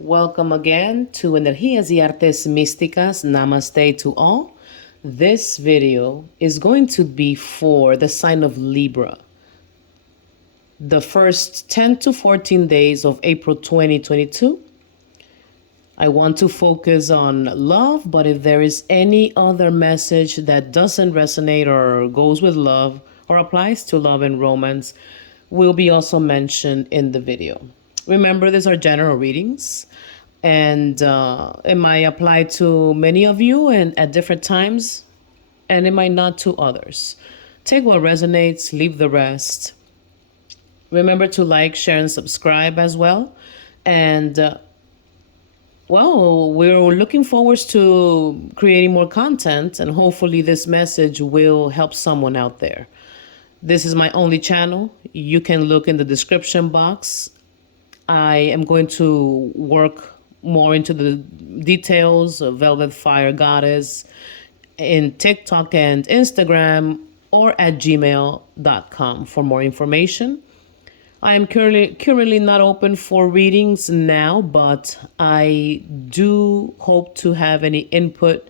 Welcome again to Energías y Artes Místicas. Namaste to all. This video is going to be for the sign of Libra. The first 10 to 14 days of April 2022. I want to focus on love, but if there is any other message that doesn't resonate or goes with love or applies to love and romance, will be also mentioned in the video. Remember, these are general readings, and it might apply to many of you and at different times, and it might not to others. Take what resonates, leave the rest. Remember to like, share, and subscribe as well. And we're looking forward to creating more content, and hopefully this message will help someone out there. This is my only channel. You can look in the description box. I am going to work more into the details of Velvet Fire Goddess in TikTok and Instagram, or at gmail.com for more information. I am currently not open for readings now, but I do hope to have any input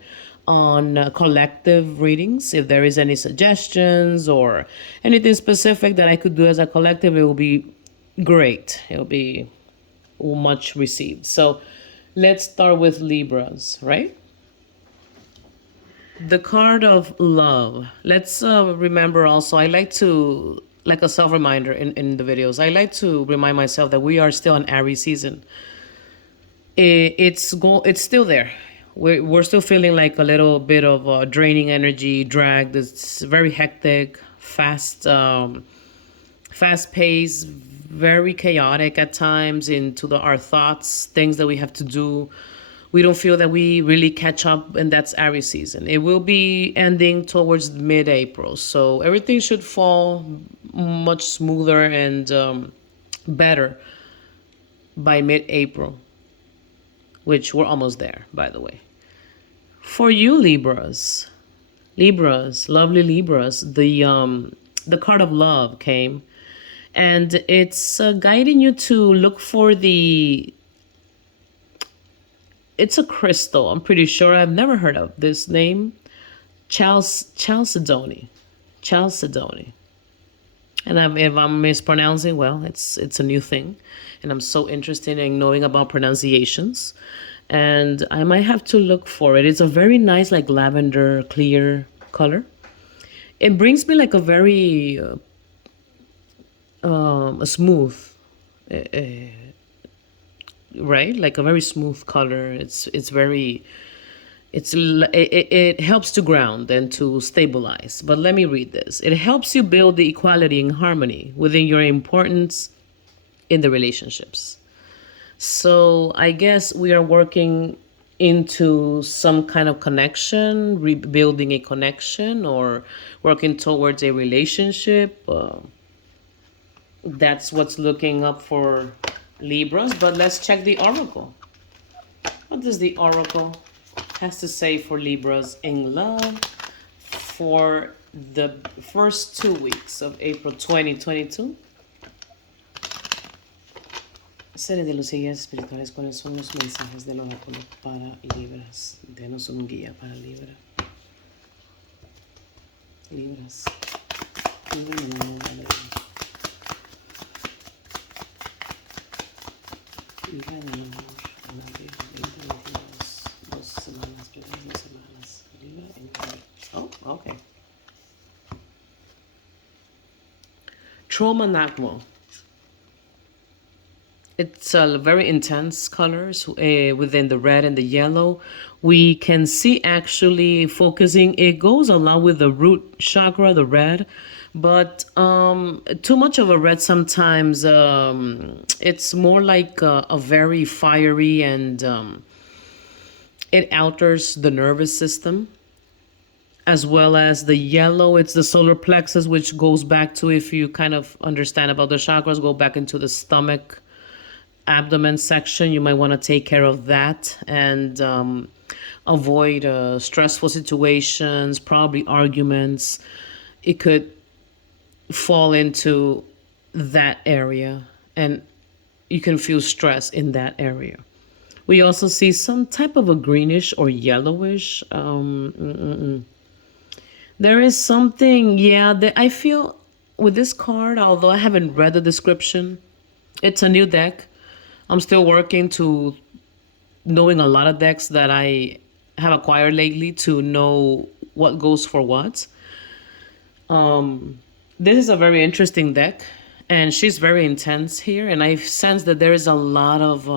on collective readings. If there is any suggestions or anything specific that I could do as a collective, it will be great. It will be much received. So let's start with Libras, right? The card of love. Let's remember also, I like to, like a self-reminder in the videos, I like to remind myself that we are still in Aries season. It's still there. We're still feeling like a little bit of draining energy, dragged. It's very hectic, fast paced, very chaotic at times into our thoughts, things that we have to do. We don't feel that we really catch up, and that's Aries season. It will be ending towards mid-April, so everything should fall much smoother and better by mid-April, which we're almost there, by the way. For you, Libras, lovely Libras, the card of love came, and it's guiding you to look for it's a crystal. I'm pretty sure. I've never heard of this name. Chalcedony. And if I'm mispronouncing, well, it's a new thing. And I'm so interested in knowing about pronunciations. And I might have to look for it. It's a very nice, like lavender, clear color. It brings me like a very a smooth, right? Like a very smooth color. It helps to ground and to stabilize. But let me read this. It helps you build the equality and harmony within your importance in the relationships. So I guess we are working into some kind of connection, rebuilding a connection, or working towards a relationship. That's what's looking up for Libras. But let's check the oracle. What does the oracle has to say for Libras in love for the first 2 weeks of April 2022? Seres de los guías espirituales, ¿cuáles son los mensajes del oráculo para Libras? Denos un guía para Libra. Libras. Oh, okay. Trauma Nagmo. It's a very intense colors within the red and the yellow. We can see actually focusing, it goes along with the root chakra, the red, but too much of a red sometimes, it's more like a very fiery, and it alters the nervous system. As well as the yellow, it's the solar plexus, which goes back to, if you kind of understand about the chakras, go back into the stomach, abdomen section. You might want to take care of that and avoid stressful situations, probably arguments. It could fall into that area, and you can feel stress in that area. We also see some type of a greenish or yellowish. There is something, yeah, that I feel with this card, although I haven't read the description, it's a new deck. I'm still working to knowing a lot of decks that I have acquired lately to know what goes for what. This is a very interesting deck, and she's very intense here. And I sense that there is a lot of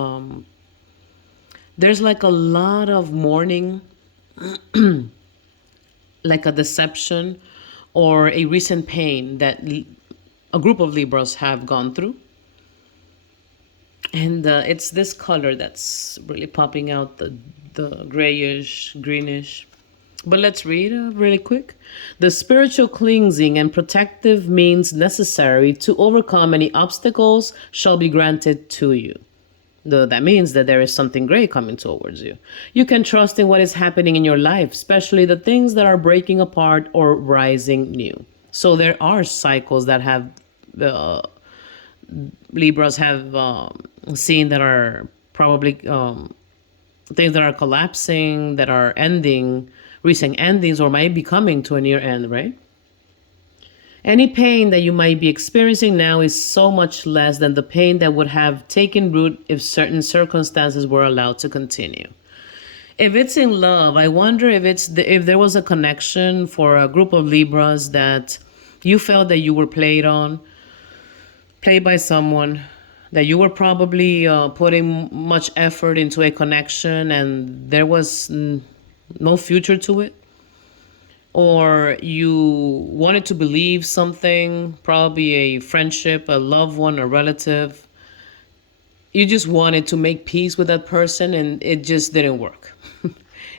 there's like a lot of mourning, like a deception, or a recent pain that a group of Libras have gone through. And it's this color that's really popping out, the grayish, greenish. But let's read really quick. The spiritual cleansing and protective means necessary to overcome any obstacles shall be granted to you. That means that there is something great coming towards you. You can trust in what is happening in your life, especially the things that are breaking apart or rising new. So there are cycles that have Libras have seen that are probably things that are collapsing, that are ending, recent endings, or might be coming to a near end, right? Any pain that you might be experiencing now is so much less than the pain that would have taken root if certain circumstances were allowed to continue. If it's in love, I wonder if if there was a connection for a group of Libras that you felt that you were played by someone, that you were probably putting much effort into a connection and there was no future to it, or you wanted to believe something, probably a friendship, a loved one, a relative. You just wanted to make peace with that person and it just didn't work.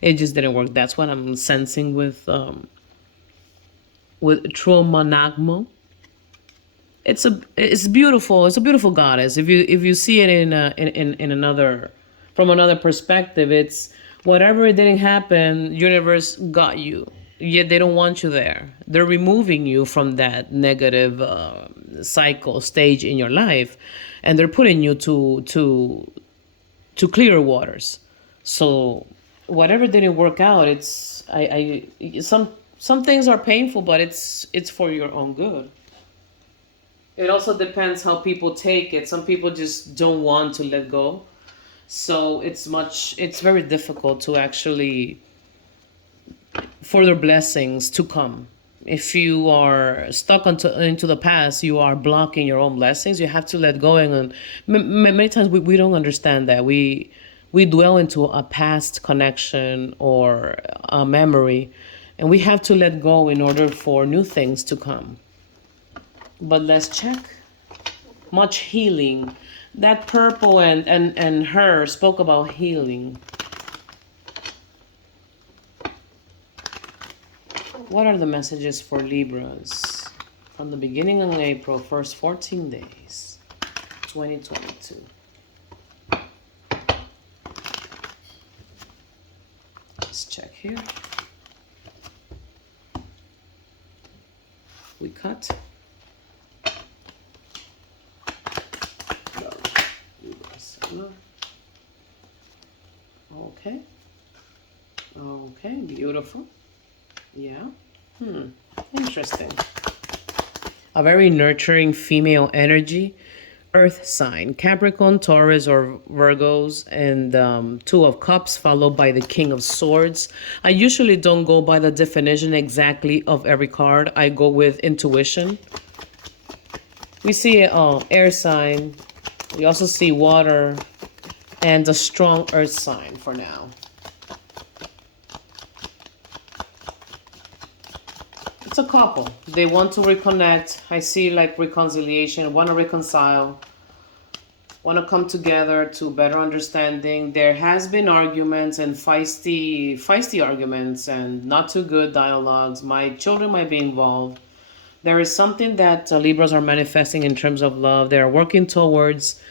It just didn't work. That's what I'm sensing with Tromanagmo. It's beautiful. It's a beautiful goddess. If you see it in another, from another perspective, it's whatever it didn't happen, universe got you. Yet they don't want you there. They're removing you from that negative cycle stage in your life, and they're putting you to clear waters. So whatever didn't work out, it's some things are painful, but it's for your own good. It also depends how people take it. Some people just don't want to let go. So it's very difficult to actually, for their blessings to come. If you are stuck into the past, you are blocking your own blessings. You have to let go. And many times we don't understand that. We dwell into a past connection or a memory, and we have to let go in order for new things to come. But let's check. Much healing. That purple and her spoke about healing. What are the messages for Libras from the beginning of April, first 14 days, 2022? Let's check here. We cut. Okay. Okay, beautiful. Yeah. Interesting. A very nurturing female energy. Earth sign. Capricorn, Taurus, or Virgos. And Two of Cups, followed by the King of Swords. I usually don't go by the definition exactly of every card. I go with intuition. We see air sign. We also see water. And a strong earth sign for now. It's a couple. They want to reconnect. I see like reconciliation, want to reconcile, want to come together to better understanding. There has been arguments and feisty arguments and not too good dialogues. My children might be involved. There is something that Libras are manifesting in terms of love. They are working towards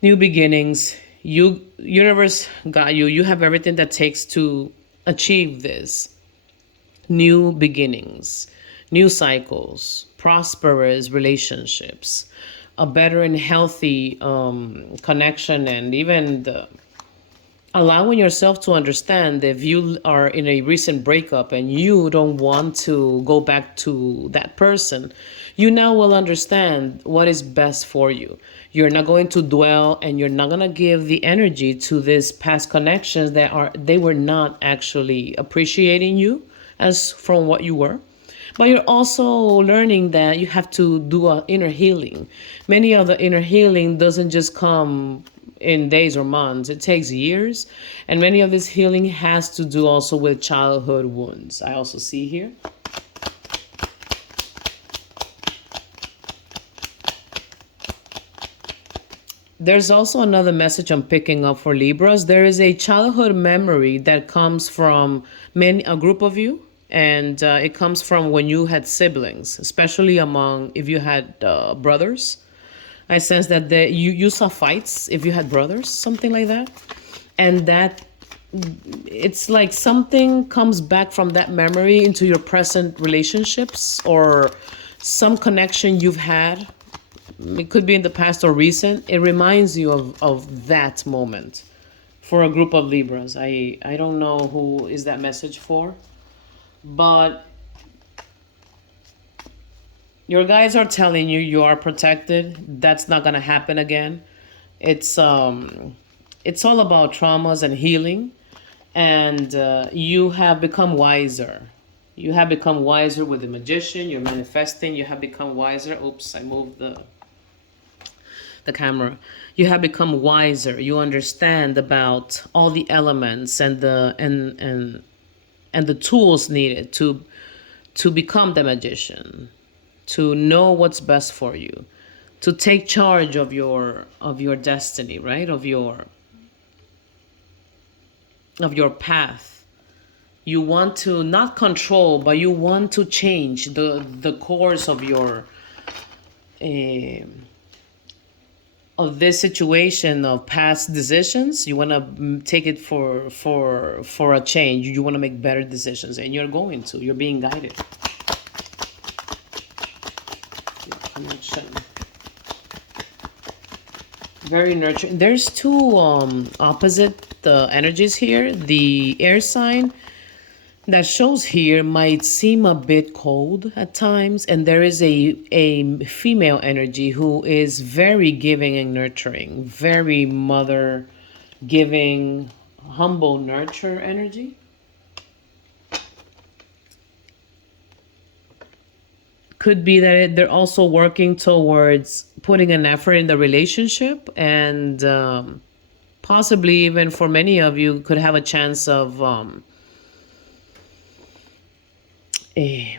new beginnings. Universe got you. You have everything that takes to achieve this. New beginnings, new cycles, prosperous relationships, a better and healthy connection, and even allowing yourself to understand if you are in a recent breakup and you don't want to go back to that person, you now will understand what is best for you. You're not going to dwell, and you're not going to give the energy to these past connections that are they were not actually appreciating you as from what you were. But you're also learning that you have to do a inner healing. Many of the inner healing doesn't just come in days or months. It takes years. And many of this healing has to do also with childhood wounds. I also see here. There's also another message I'm picking up for Libras. There is a childhood memory that comes from a group of you, and it comes from when you had siblings, especially among if you had brothers. I sense that you saw fights if you had brothers, something like that, and that it's like something comes back from that memory into your present relationships or some connection you've had. It could be in the past or recent. It reminds you of that moment for a group of Libras. I don't know who is that message for, but your guides are telling you you are protected. That's not gonna happen again. It's all about traumas and healing, and you have become wiser. You have become wiser with the magician. You're manifesting. You have become wiser. Oops, I moved the camera. You have become wiser. You understand about all the elements and the tools needed to become the magician, to know what's best for you, to take charge of your destiny, right? Of your path. You want to not control, but you want to change the course uh, of this situation of past decisions. You want to take it for a change. You want to make better decisions, and you're going to. You're being guided. Connection. Very nurturing. There's two opposite energies here. The air sign that shows here might seem a bit cold at times, and there is a female energy who is very giving and nurturing, very mother giving, humble nurture energy. Could be that they're also working towards putting an effort in the relationship, and possibly even for many of you could have a chance of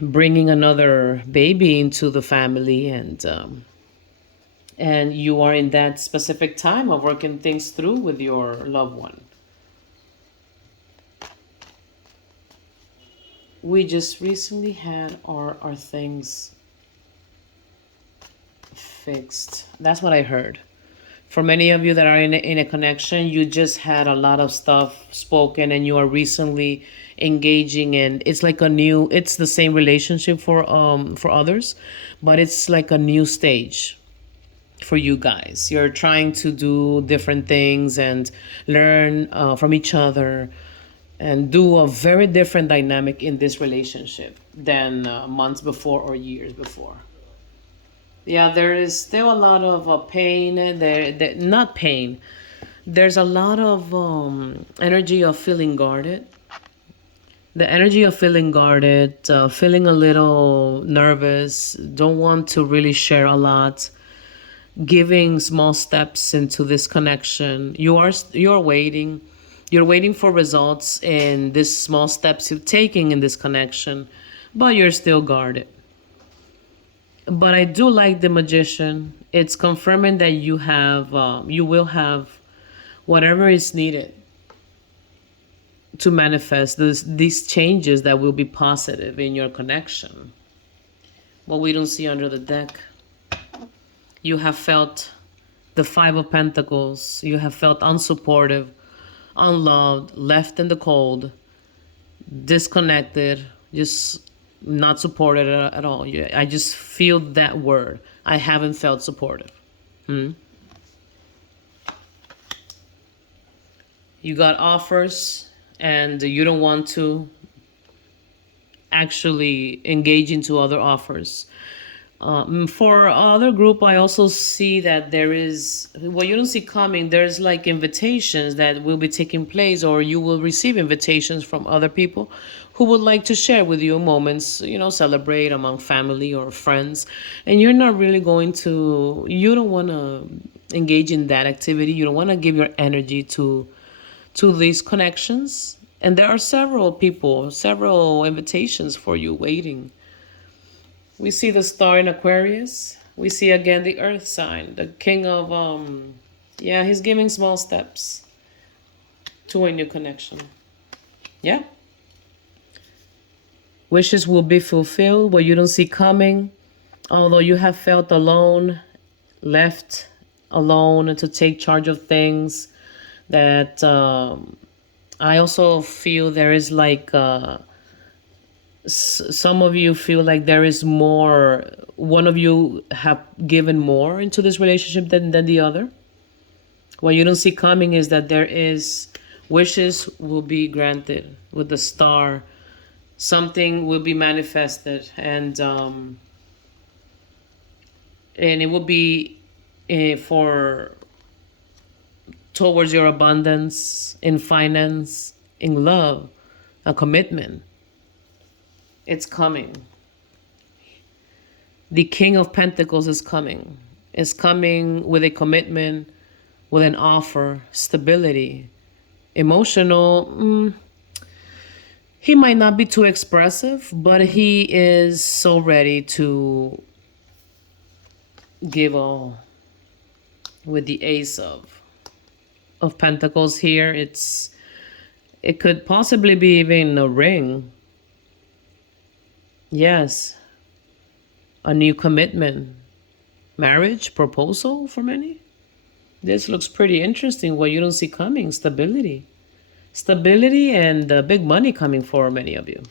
bringing another baby into the family, and you are in that specific time of working things through with your loved one. We just recently had our things fixed. That's what I heard. For many of you that are in a connection, you just had a lot of stuff spoken, and you are recently engaging in. It's like a new. It's the same relationship for others, but it's like a new stage for you guys. You're trying to do different things and learn from each other, and do a very different dynamic in this relationship than months before or years before. Yeah, there is still a lot of pain there, not pain. There's a lot of energy of feeling guarded. The energy of feeling guarded, feeling a little nervous, don't want to really share a lot, giving small steps into this connection. You're waiting. You're waiting for results in these small steps you're taking in this connection, but you're still guarded. But I do like the magician. It's confirming that you will have whatever is needed to manifest these changes that will be positive in your connection. What we don't see under the deck. You have felt the Five of Pentacles. You have felt unsupportive, unloved, left in the cold, disconnected, just not supported at all. I just feel that word. I haven't felt supportive. You got offers and you don't want to actually engage into other offers. For other group, I also see that there is what you don't see coming. There's like invitations that will be taking place, or you will receive invitations from other people who would like to share with you moments, celebrate among family or friends. And you're not really going to, you don't want to engage in that activity. You don't want to give your energy to these connections. And there are several people, several invitations for you waiting. We see the star in Aquarius. We see again the earth sign, the king of yeah, he's giving small steps to a new connection. Yeah. Wishes will be fulfilled, what you don't see coming. Although you have felt alone, left alone to take charge of things, that I also feel there is like some of you feel like there is more, one of you have given more into this relationship than the other. What you don't see coming is that there is wishes will be granted with the star. Something will be manifested, and it will be for towards your abundance in finance, in love, a commitment. It's coming. The King of Pentacles is coming. Is coming with a commitment, with an offer, stability, emotional. He might not be too expressive, but he is so ready to give all. With the Ace of Pentacles here, it could possibly be even a ring. Yes, a new commitment, marriage proposal for many. This looks pretty interesting. What you don't see coming, stability and big money coming for many of you.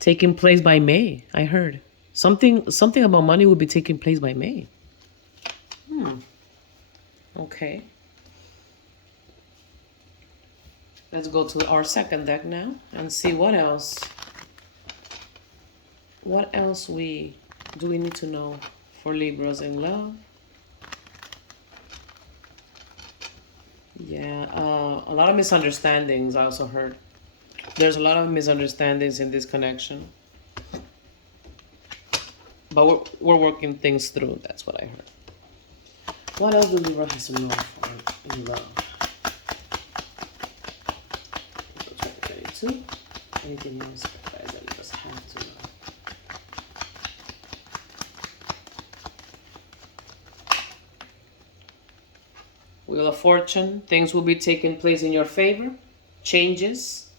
Taking place by May, I heard something about money will be taking place by May. Okay, let's go to our second deck now and see what else we do we need to know for Libras in love. Yeah, a lot of misunderstandings. I also heard there's a lot of misunderstandings in this connection, but we're working things through. That's what I heard. What else do Libra has to know for in love? 2022. Anything else that you just have to know? Wheel of Fortune. Things will be taking place in your favor. Changes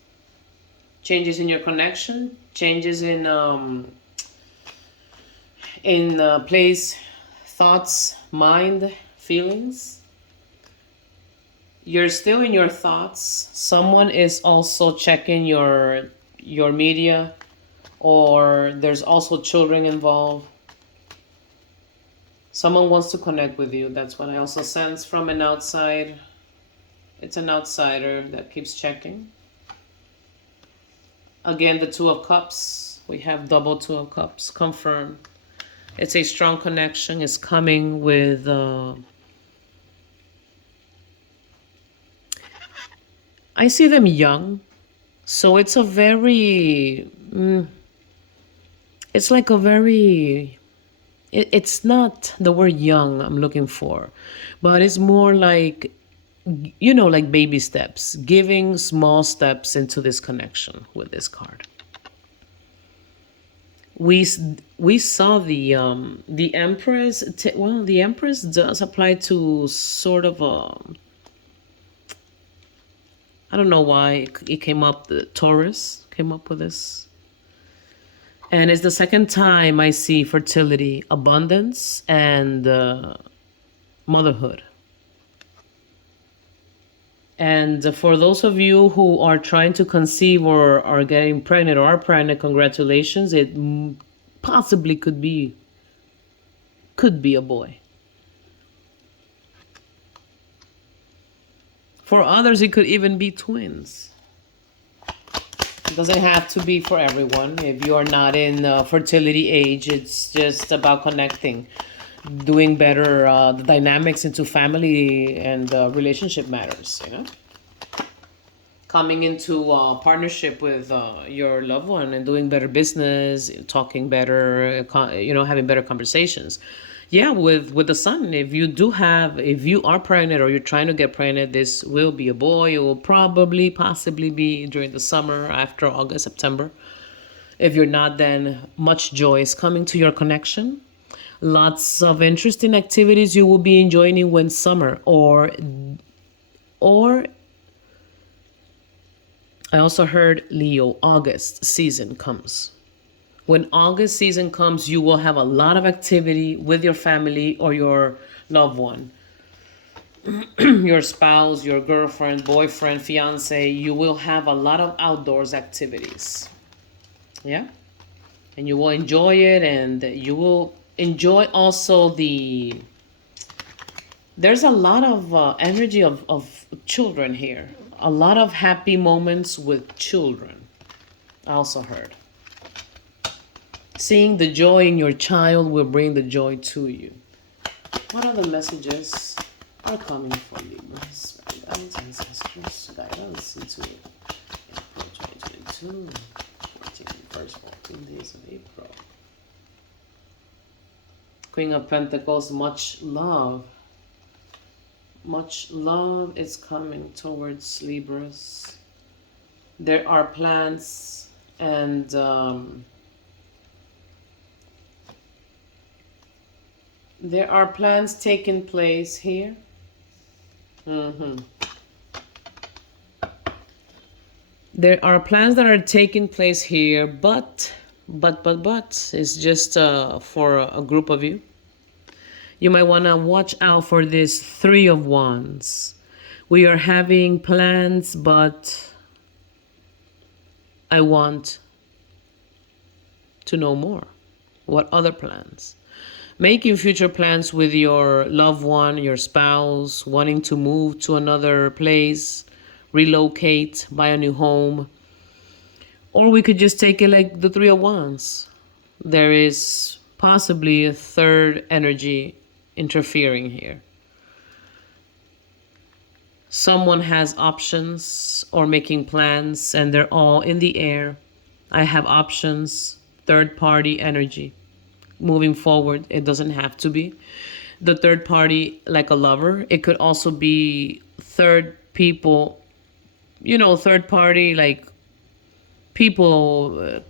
in your connection. Changes in place, thoughts, mind, feelings. You're still in your thoughts. Someone is also checking your media, or there's also children involved. Someone wants to connect with you. That's what I also sense from an outside. It's an outsider that keeps checking. Again, the Two of Cups. We have double Two of Cups. Confirmed. It's a strong connection. It's coming with... I see them young. So it's a very... it's like a very... It's not the word young I'm looking for, but it's more like, like baby steps, giving small steps into this connection with this card. We saw the Empress. Well, the Empress does apply to sort of a. I don't know why it came up. The Taurus came up with this. And it's the second time I see fertility, abundance, and motherhood. And for those of you who are trying to conceive or are getting pregnant or are pregnant, congratulations. It possibly could be a boy. For others, it could even be twins. It doesn't have to be for everyone. If you are not in fertility age, it's just about connecting, doing better the dynamics into family and relationship matters, you know? Coming into partnership with your loved one and doing better business, talking better, having better conversations. Yeah, with the sun, if you are pregnant or you're trying to get pregnant, this will be a boy. It will probably possibly be during the summer after August, September. If you're not, then much joy is coming to your connection. Lots of interesting activities you will be enjoying when summer or I also heard Leo, August season comes. When August season comes, you will have a lot of activity with your family or your loved one, your spouse, your girlfriend, boyfriend, fiance. You will have a lot of outdoors activities. Yeah. And you will enjoy it, and you will enjoy also there's a lot of energy of children here. A lot of happy moments with children. I also heard. Seeing the joy in your child will bring the joy to you. What other messages are coming for Libras? Guidance, ancestors, guidance into April 2022. 14 days of April. Queen of Pentacles, much love. Much love is coming towards Libras. There are plans and there are plans taking place here. There are plans that are taking place here, but it's just for a group of you. You might want to watch out for this Three of Wands. We are having plans, but I want to know more. What other plans? Making future plans with your loved one, your spouse, wanting to move to another place, relocate, buy a new home. Or we could just take it like the Three of Wands. There is possibly a third energy interfering here. Someone has options or making plans and they're all in the air. I have options, third party energy. Moving forward, it doesn't have to be the third party like a lover. It could also be third people, third party like people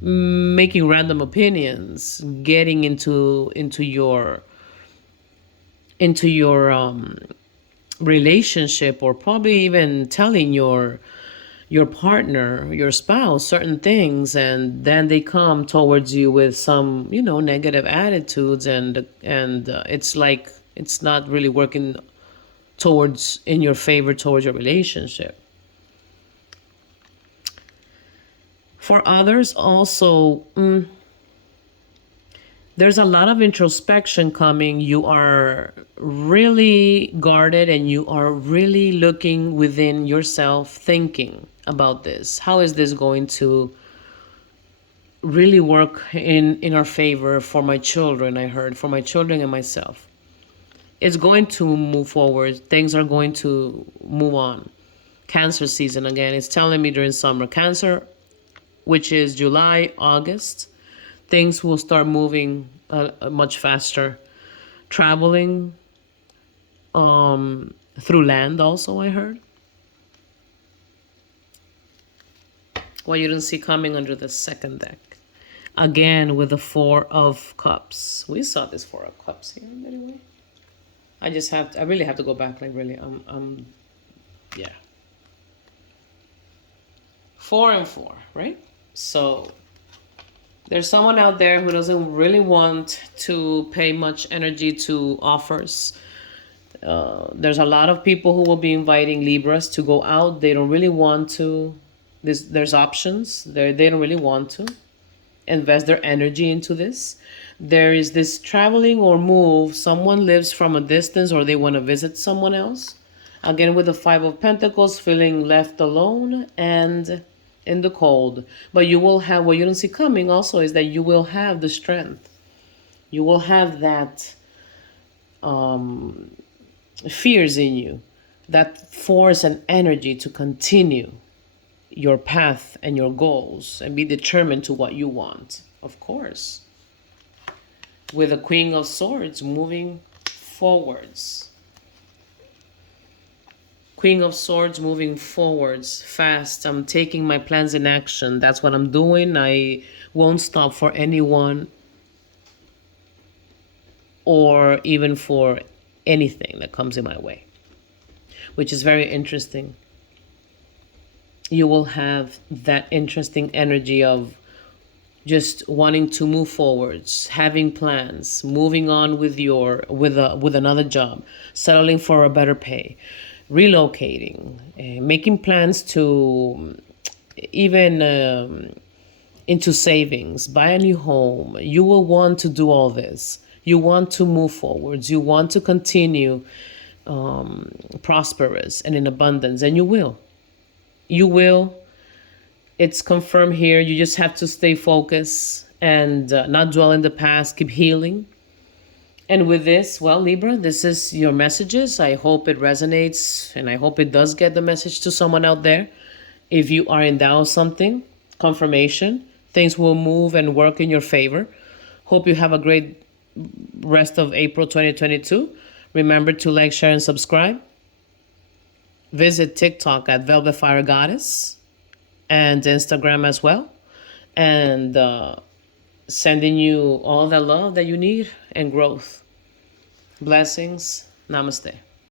making random opinions, getting into your relationship, or probably even telling your partner, your spouse, certain things, and then they come towards you with some negative attitudes, and it's like it's not really working in your favor towards your relationship. For others also, there's a lot of introspection coming. You are really guarded and you are really looking within yourself, thinking about this. How is this going to really work in our favor for my children? I heard for my children and myself. It's going to move forward. Things are going to move on. Cancer season again. It's telling me during summer. Cancer, which is July, August, things will start moving much faster. Traveling through land also, I heard. What you didn't see coming under the second deck. Again, with the Four of Cups. We saw this Four of Cups here, anyway. I really have to go back, like really, yeah. 4 and 4, right? So there's someone out there who doesn't really want to pay much energy to offers. There's a lot of people who will be inviting Libras to go out. They don't really want to. There's options. They don't really want to invest their energy into this. There is this traveling or move. Someone lives from a distance or they want to visit someone else. Again, with the Five of Pentacles, feeling left alone and in the cold. But you will have, what you don't see coming also is that you will have the strength. You will have that fears in you, that force and energy to continue your path and your goals and be determined to what you want, of course. With the Queen of Swords moving forwards. Queen of Swords moving forwards fast. I'm taking my plans in action. That's what I'm doing. I won't stop for anyone or even for anything that comes in my way, which is very interesting. You will have that interesting energy of just wanting to move forwards, having plans, moving on with with another job, settling for a better pay, relocating, making plans to even into savings, buy a new home. You will want to do all this. You want to move forwards. You want to continue prosperous and in abundance, and you will. You will. It's confirmed here. You just have to stay focused and not dwell in the past. Keep healing. And with this, well, Libra, this is your messages. I hope it resonates and I hope it does get the message to someone out there. If you are in doubt something, confirmation, things will move and work in your favor. Hope you have a great rest of April 2022. Remember to like, share, and subscribe. Visit TikTok at Velvet Fire Goddess and Instagram as well. And sending you all the love that you need and growth. Blessings. Namaste.